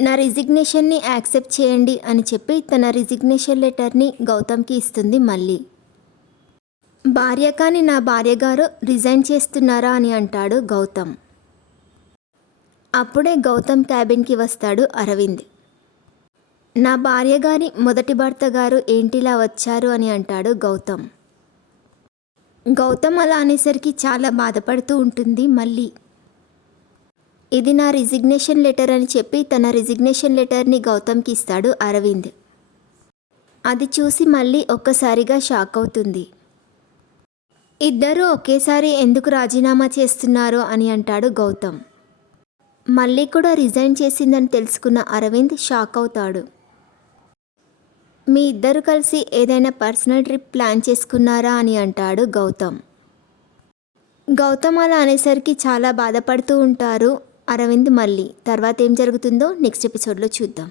నా రిజిగ్నేషన్ని యాక్సెప్ట్ చేయండి అని చెప్పి తన రిజిగ్నేషన్ లెటర్ని గౌతమ్కి ఇస్తుంది మళ్ళీ. భార్య కాని నా భార్య గారు రిజైన్ చేస్తున్నారా అని అంటాడు గౌతమ్. అప్పుడే గౌతమ్ క్యాబిన్కి వస్తాడు అరవింద్. నా భార్య గారి మొదటి భర్త గారు ఏంటిలా వచ్చారు అని అంటాడు గౌతమ్. గౌతమ్ అలా అనేసరికి చాలా బాధపడుతూ ఉంటుంది మళ్ళీ. ఇది నా రిజిగ్నేషన్ లెటర్ అని చెప్పి తన రిజిగ్నేషన్ లెటర్ని గౌతమ్కి ఇస్తాడు అరవింద్. అది చూసి మళ్ళీ ఒక్కసారిగా షాక్ అవుతుంది. ఇద్దరూ ఒకేసారి ఎందుకు రాజీనామా చేస్తున్నారో అని అంటాడు గౌతమ్. మళ్ళీ కూడా రిజైన్ చేసిందని తెలుసుకున్న అరవింద్ షాక్ అవుతాడు. మీ ఇద్దరు కలిసి ఏదైనా పర్సనల్ ట్రిప్ ప్లాన్ చేసుకున్నారా అని అంటాడు గౌతమ్. గౌతమ్ అలా అనేసరికి చాలా బాధపడుతూ ఉంటారు. అరవింద్ మళ్ళీ. తర్వాత ఏం జరుగుతుందో నెక్స్ట్ ఎపిసోడ్లో చూద్దాం.